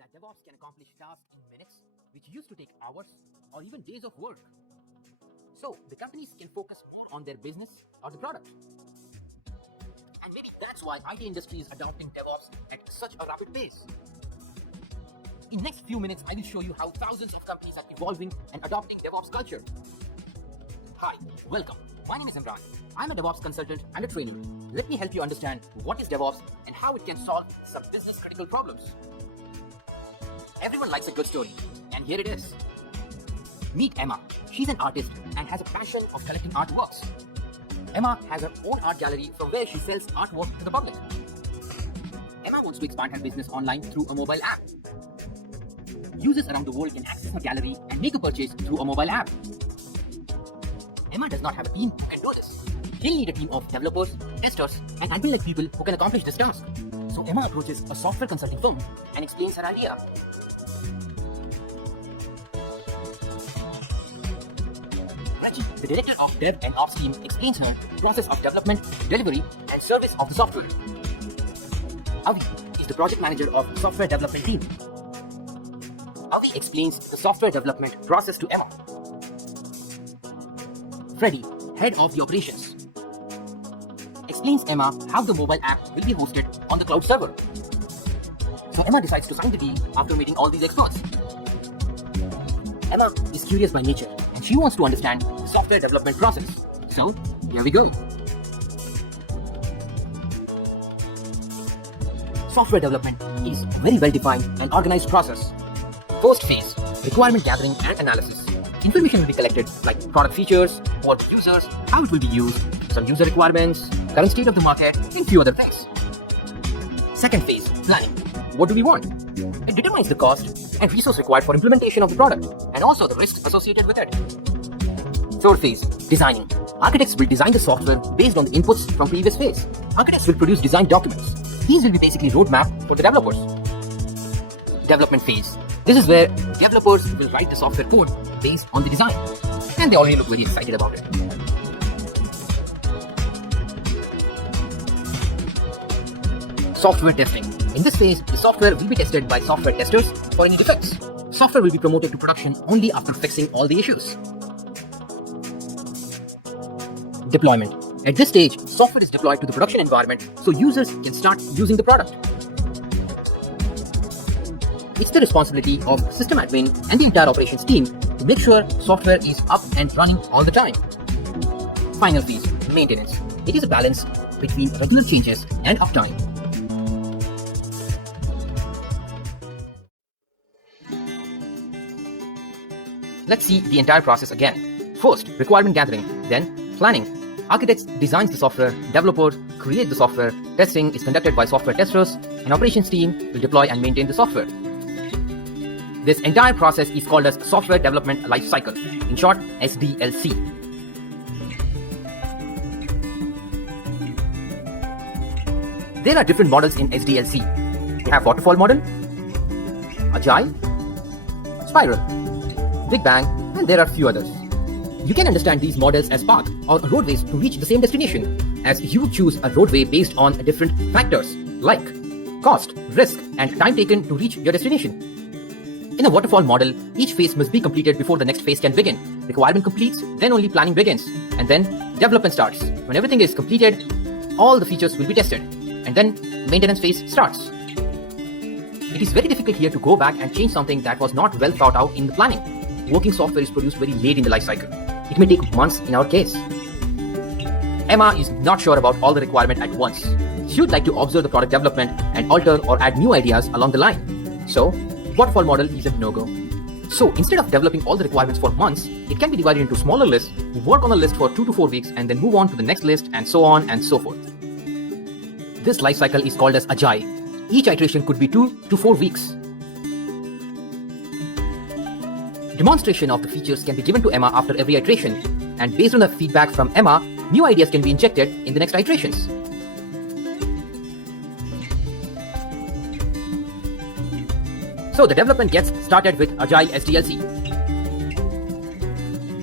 that DevOps can accomplish tasks in minutes, which used to take hours or even days of work. So the companies can focus more on their business or the product. And maybe that's why IT industry is adopting DevOps at such a rapid pace. In next few minutes, I will show you how thousands of companies are evolving and adopting DevOps culture. Hi, welcome. My name is Imran. I'm a DevOps consultant and a trainee. Let me help you understand what is DevOps and how it can solve some business critical problems. Everyone likes a good story, and here it is. Meet Emma. She's an artist and has a passion of collecting artworks. Emma has her own art gallery from where she sells artwork to the public. Emma wants to expand her business online through a mobile app. Users around the world can access her gallery and make a purchase through a mobile app. Emma does not have a team who can do this. She'll need a team of developers, testers, and admin-like people who can accomplish this task. So Emma approaches a software consulting firm and explains her idea. Reggie, the director of Dev and Ops team, explains her process of development, delivery, and service of the software. Avi is the project manager of the software development team. Avi explains the software development process to Emma. Freddie, head of the operations, explains Emma how the mobile app will be hosted on the cloud server. So Emma decides to sign the deal after meeting all these experts. Emma is curious by nature and she wants to understand the software development process. So here we go. Software development is a very well-defined and organized process. First phase, requirement gathering and analysis. Information will be collected like product features, what users, how it will be used, some user requirements, current state of the market, and few other things. Second phase, planning. What do we want? It determines the cost and resource required for implementation of the product and also the risks associated with it. Third phase, designing. Architects will design the software based on the inputs from previous phase. Architects will produce design documents. These will be basically roadmap for the developers. Development phase. This is where developers will write the software code based on the design. And they already look very excited about it. Software testing. In this phase, the software will be tested by software testers for any defects. Software will be promoted to production only after fixing all the issues. Deployment. At this stage, software is deployed to the production environment so users can start using the product. It's the responsibility of system admin and the entire operations team to make sure software is up and running all the time. Final phase, maintenance. It is a balance between regular changes and uptime. Let's see the entire process again. First, requirement gathering, then planning. Architects designs the software, developers create the software, testing is conducted by software testers, and operations team will deploy and maintain the software. This entire process is called as Software Development Life Cycle, in short SDLC. There are different models in SDLC. We have Waterfall model, Agile, Spiral, Big Bang, and there are few others. You can understand these models as path or roadways to reach the same destination, as you would choose a roadway based on different factors like cost, risk, and time taken to reach your destination. In a waterfall model, each phase must be completed before the next phase can begin. Requirement completes, then only planning begins, and then development starts. When everything is completed, all the features will be tested, and then maintenance phase starts. It is very difficult here to go back and change something that was not well thought out in the planning. Working software is produced very late in the life cycle. It may take months in our case. Emma is not sure about all the requirement at once. She would like to observe the product development and alter or add new ideas along the line. So, waterfall model is a no-go. So instead of developing all the requirements for months, it can be divided into smaller lists, work on a list for 2 to 4 weeks, and then move on to the next list, and so on and so forth. This life cycle is called as Agile. Each iteration could be 2 to 4 weeks. Demonstration of the features can be given to Emma after every iteration, and based on the feedback from Emma, new ideas can be injected in the next iterations. So the development gets started with Agile SDLC.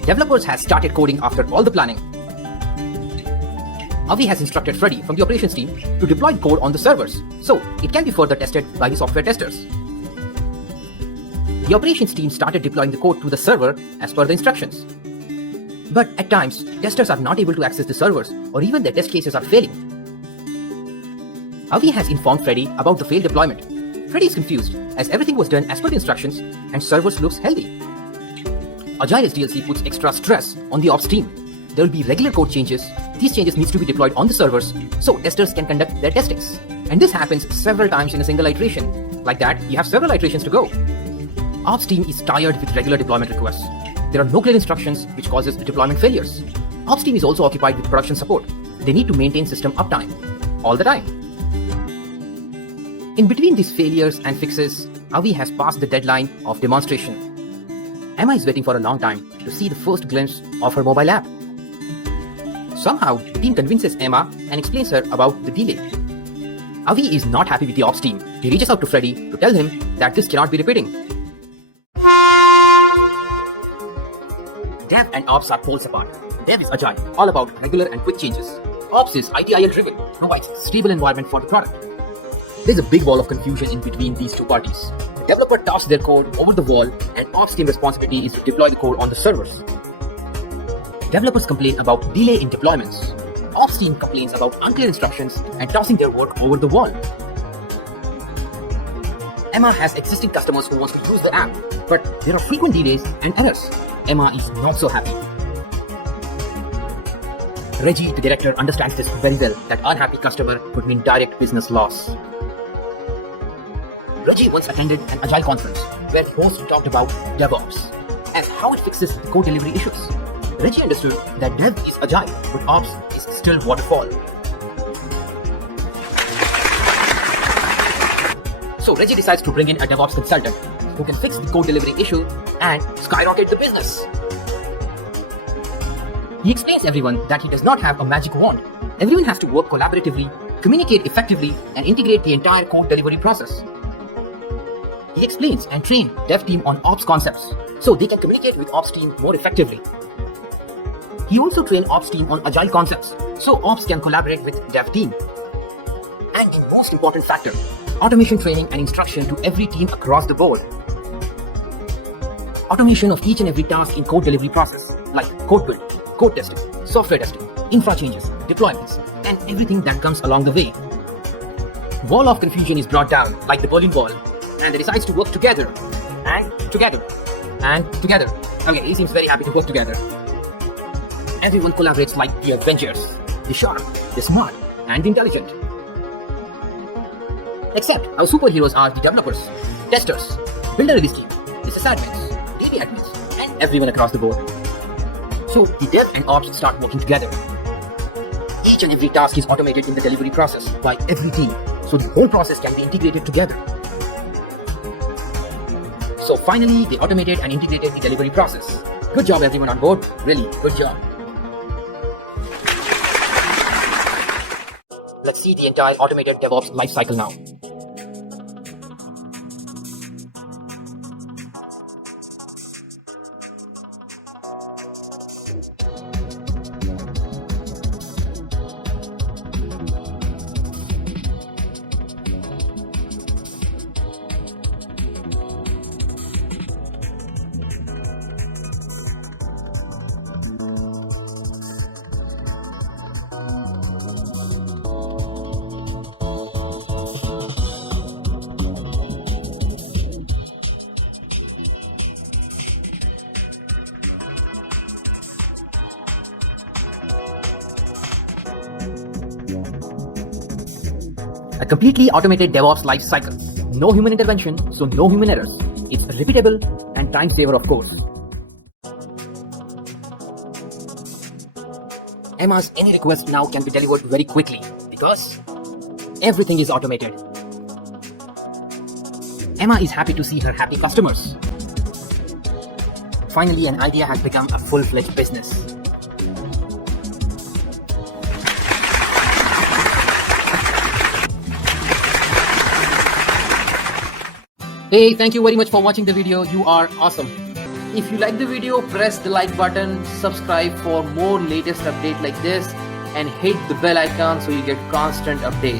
Developers has started coding after all the planning. Avi has instructed Freddie from the operations team to deploy code on the servers, so it can be further tested by the software testers. The operations team started deploying the code to the server as per the instructions. But at times, testers are not able to access the servers, or even their test cases are failing. Avi has informed Freddy about the failed deployment. Freddy is confused as everything was done as per the instructions and servers looks healthy. Agile SDLC puts extra stress on the ops team. There will be regular code changes. These changes need to be deployed on the servers so testers can conduct their testings. And this happens several times in a single iteration. Like that, you have several iterations to go. Ops team is tired with regular deployment requests. There are no clear instructions, which causes deployment failures. Ops team is also occupied with production support. They need to maintain system uptime all the time. In between these failures and fixes, Avi has passed the deadline of demonstration. Emma is waiting for a long time to see the first glimpse of her mobile app. Somehow, the team convinces Emma and explains her about the delay. Avi is not happy with the ops team. He reaches out to Freddy to tell him that this cannot be repeating. Dev and Ops are poles apart. Dev is agile, all about regular and quick changes. Ops is ITIL driven, provides stable environment for the product. There's a big wall of confusion in between these two parties. The developer tosses their code over the wall and Ops team responsibility is to deploy the code on the servers. Developers complain about delay in deployments. Ops team complains about unclear instructions and tossing their work over the wall. Emma has existing customers who want to use the app, but there are frequent delays and errors. Emma is not so happy. Reggie, the director, understands this very well, that unhappy customer could mean direct business loss. Reggie once attended an Agile conference where the host talked about DevOps and how it fixes the code delivery issues. Reggie understood that Dev is Agile, but Ops is still waterfall. So Reggie decides to bring in a DevOps consultant who can fix the code delivery issue and skyrocket the business. He explains everyone that he does not have a magic wand. Everyone has to work collaboratively, communicate effectively, and integrate the entire code delivery process. He explains and trains Dev team on Ops concepts so they can communicate with Ops team more effectively. He also trains Ops team on Agile concepts so Ops can collaborate with Dev team. And the most important factor, automation training and instruction to every team across the board. Automation of each and every task in code delivery process like code build, code testing, software testing, infra changes, deployments, and everything that comes along the way. Wall of confusion is brought down like the Berlin Wall, and they decide to work together, and together, and together. Okay, he seems very happy to work together. Everyone collaborates like the Avengers. They're sharp, they're smart, and intelligent. Except our superheroes are the developers, testers, builder release team, the sysadmins, DB admins, and everyone across the board. So the Dev and Ops start working together. Each and every task is automated in the delivery process by every team, so the whole process can be integrated together. So finally, they automated and integrated the delivery process. Good job everyone on board, really good job. Let's see the entire automated DevOps lifecycle now. A completely automated DevOps life cycle. No human intervention, so no human errors. It's repeatable and time saver, of course. Emma's any request now can be delivered very quickly because everything is automated. Emma is happy to see her happy customers. Finally, an idea has become a full-fledged business. Hey, thank you very much for watching the video. You are awesome. If you like the video, press the like button, subscribe for more latest updates like this, and hit the bell icon so you get constant updates.